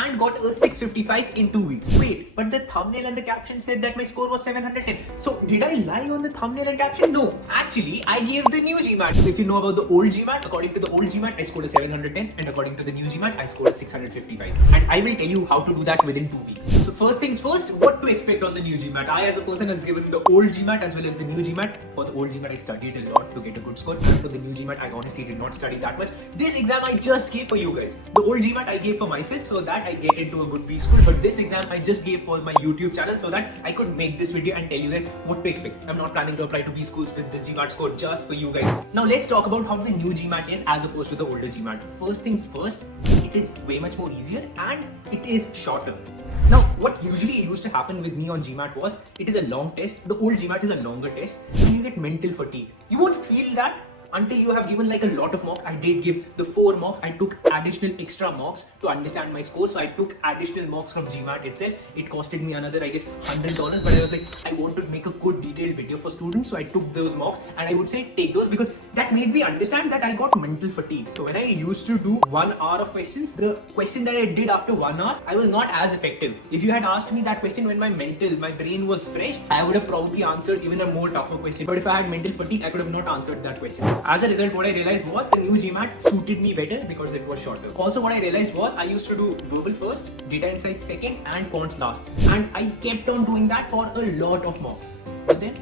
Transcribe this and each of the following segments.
and got a 655 in 2 weeks. Wait, but the thumbnail and the caption said that my score was 710. So did I lie on the thumbnail and caption? No. Actually, I gave the new GMAT. So if you know about the old GMAT, according to the old GMAT, I scored a 710, and according to the new GMAT, I scored a 655. And I will tell you how to do that within 2 weeks. So first things first, what to expect on the new GMAT. I as a person has given the old GMAT as well as the new GMAT. For the old GMAT, I studied a lot to get a good score. And for the new GMAT, I honestly did not study that much. This exam I just gave for you guys. The old GMAT I gave for myself so that I get into a good B school. But this exam I just gave for my YouTube channel so that I could make this video and tell you guys what to expect. I'm not planning to apply to B schools with this GMAT score just for you guys. Now let's talk about how the new GMAT is as opposed to the older GMAT. First things first, it is way much more easier and it is shorter. Now, what usually used to happen with me on GMAT was, it is a long test. The old GMAT is a longer test and you get mental fatigue. You won't feel that until you have given like a lot of mocks. I did give the 4 mocks. I took additional extra mocks to understand my score. So I took additional mocks from GMAT itself. It costed me another, I guess, $100. But I was like, I want to make a good detailed video for students. So I took those mocks and I would say take those because that made me understand that I got mental fatigue. So when I used to do 1 hour of questions, the question that I did after 1 hour, I was not as effective. If you had asked me that question when my brain was fresh, I would have probably answered even a more tougher question. But if I had mental fatigue, I could have not answered that question. As a result, what I realized was the new GMAT suited me better because it was shorter. Also, what I realized was I used to do verbal first, data insights second, and quants last. And I kept on doing that for a lot of mocks. But then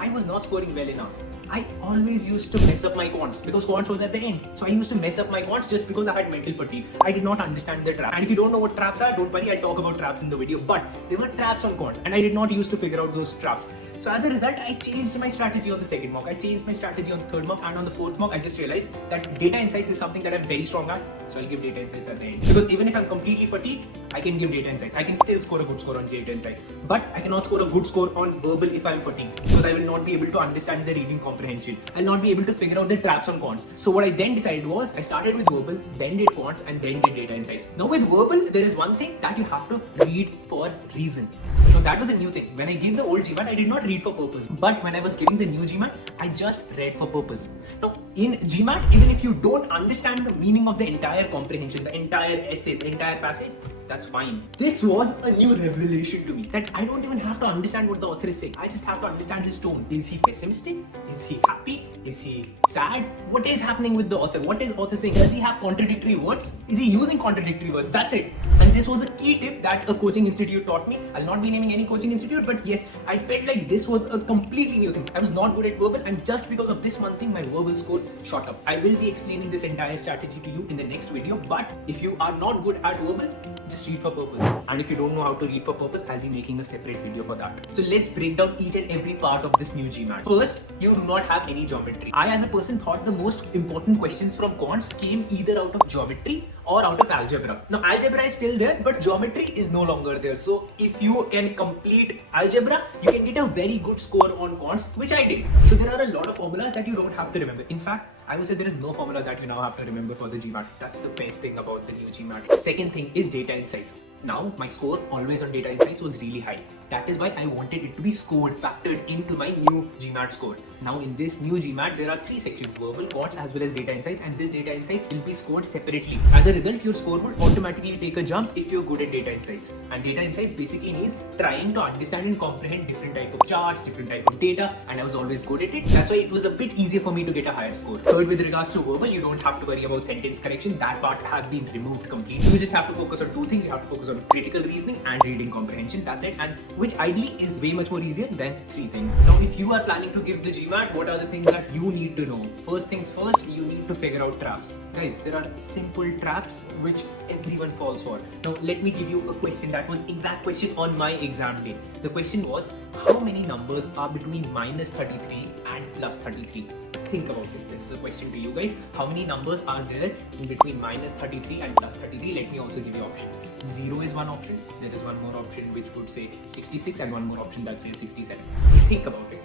I was not scoring well enough. I always used to mess up my quants because quants was at the end. So I used to mess up my quants just because I had mental fatigue. I did not understand the trap. And if you don't know what traps are, don't worry, I'll talk about traps in the video. But there were traps on quants and I did not used to figure out those traps. So as a result, I changed my strategy on the second mock. I changed my strategy on the third mock, and on the fourth mock, I just realized that data insights is something that I'm very strong at. So I'll give data insights at the end. Because even if I'm completely fatigued, I can give data insights. I can still score a good score on data insights. But I cannot score a good score on verbal if I'm fatigued. Because I will not be able to understand the reading comprehension. I'll not be able to figure out the traps on quants. So what I then decided was, I started with verbal, then did quants, and then did data insights. Now with verbal, there is one thing that you have to read for reason. Now that was a new thing. When I gave the old GMAT, I did not read for purpose. But when I was giving the new GMAT, I just read for purpose. Now in GMAT, even if you don't understand the meaning of the entire comprehension, the entire essay, the entire passage, that's fine. This was a new revelation to me that I don't even have to understand what the author is saying. I just have to understand his tone. Is he pessimistic? Is he happy? Is he sad? What is happening with the author? What is author saying? Does he have contradictory words? Is he using contradictory words? That's it. And this was a key tip that a coaching institute taught me. I'll not be naming any coaching institute, but yes, I felt like this was a completely new thing. I was not good at verbal, and just because of this one thing, my verbal scores shot up. I will be explaining this entire strategy to you in the next video, but if you are not good at verbal, just read for purpose. And if you don't know how to read for purpose, I'll be making a separate video for that. So let's break down each and every part of this new GMAT. First, you do not have any geometry. I as a person thought the most important questions from quants came either out of geometry or out of algebra. Now algebra is still there, but geometry is no longer there. So if you can complete algebra, you can get a very good score on quants, which I did. So there are a lot of formulas that you don't have to remember. In fact, I would say there is no formula that you now have to remember for the GMAT. That's the best thing about the new GMAT. Second thing is data insights. Now my score always on data insights was really high. That is why I wanted it to be scored, factored into my new GMAT score. Now in this new GMAT, there are 3 sections, verbal, quants as well as data insights, and this data insights will be scored separately. As a result, your score will automatically take a jump if you're good at data insights. And data insights basically means trying to understand and comprehend different type of charts, different type of data, and I was always good at it. That's why it was a bit easier for me to get a higher score. Third, with regards to verbal, you don't have to worry about sentence correction. That part has been removed completely. You just have to focus on 2 things. You have to focus on critical reasoning and reading comprehension. That's it. And which ideally is way much more easier than 3 things. Now, if you are planning to give the GMAT, what are the things that you need to know? First things first, you need to figure out traps. Guys, there are simple traps which everyone falls for. Now, let me give you a question that was exact question on my exam day. The question was, how many numbers are between -33 and +33? Think about it. This is a question to you guys. How many numbers are there in between -33 and +33? Let me also give you options. 0 is one option. There is one more option which would say 66 and one more option that says 67. Think about it.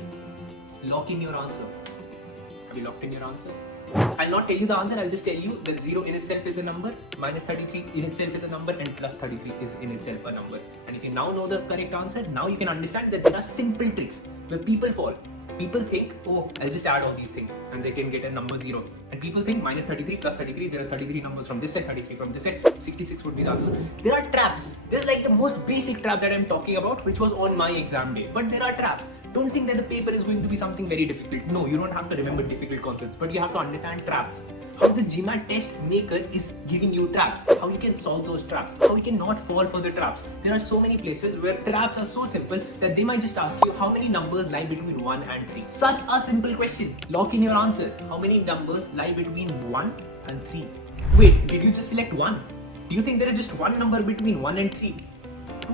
Lock in your answer. Have you locked in your answer? I'll not tell you the answer. I'll just tell you that 0 in itself is a number, -33 in itself is a number, and +33 is in itself a number. And if you now know the correct answer, now you can understand that there are simple tricks where people fall. People think, oh, I'll just add all these things and they can get a number 0. And people think minus 33 plus 33, there are 33 numbers from this side, 33 from this side, 66 would be the answer. There are traps. There's like the most basic trap that I'm talking about, which was on my exam day. But there are traps. Don't think that the paper is going to be something very difficult. No, you don't have to remember difficult concepts, but you have to understand traps. How the GMAT test maker is giving you traps, how you can solve those traps, how you can not fall for the traps. There are so many places where traps are so simple that they might just ask you how many numbers lie between 1 and 3. Such a simple question. Lock in your answer. How many numbers lie between 1 and 3? Wait, did you just select 1? Do you think there is just one number between 1 and 3? 2.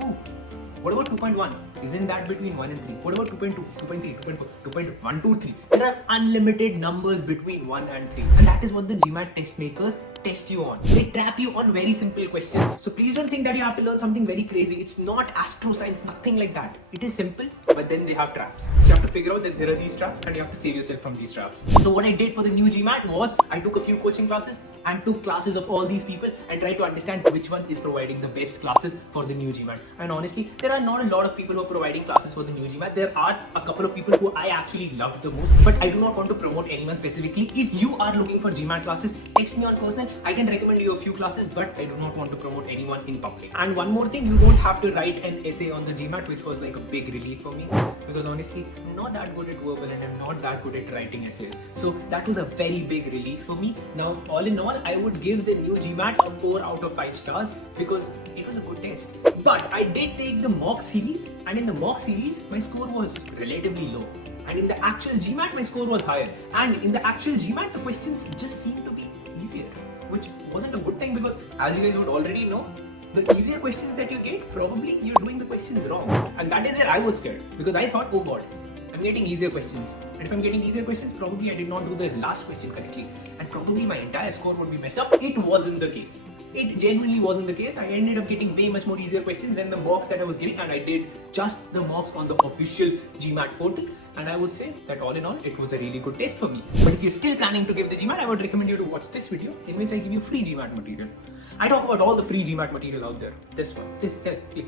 What about 2.1? Isn't that between 1 and 3? What about 2.2, 2.3, 2.4, 2.2, 1, 2, 3? There are unlimited numbers between 1 and 3. And that is what the GMAT test makers test you on. They trap you on very simple questions. So please don't think that you have to learn something very crazy. It's not astroscience, nothing like that. It is simple, but then they have traps. So you have to figure out that there are these traps and you have to save yourself from these traps. So what I did for the new GMAT was I took a few coaching classes and took classes of all these people and tried to understand which one is providing the best classes for the new GMAT. And honestly, there are not a lot of people who are providing classes for the new GMAT. There are a couple of people who I actually love the most, but I do not want to promote anyone specifically. If you are looking for GMAT classes, text me on personal. I can recommend you a few classes, but I do not want to promote anyone in public. And one more thing, you don't have to write an essay on the GMAT, which was like a big relief for me, because honestly, I'm not that good at verbal and I'm not that good at writing essays. So that was a very big relief for me. Now, all in all, I would give the new GMAT a 4 out of 5 stars because it was a good test. But I did take the mock series, and in the mock series, my score was relatively low. And in the actual GMAT, my score was higher. And in the actual GMAT, the questions just seemed to be easier, which wasn't a good thing because, as you guys would already know, the easier questions that you get, probably you're doing the questions wrong. And that is where I was scared, because I thought, oh god, I'm getting easier questions. And if I'm getting easier questions, probably I did not do the last question correctly. And probably my entire score would be messed up. It wasn't the case. It genuinely wasn't the case. I ended up getting way much more easier questions than the mocks that I was getting, and I did just the mocks on the official GMAT portal. And I would say that all in all, it was a really good test for me. But if you're still planning to give the GMAT, I would recommend you to watch this video in which I give you free GMAT material. I talk about all the free GMAT material out there. This one, this here, click.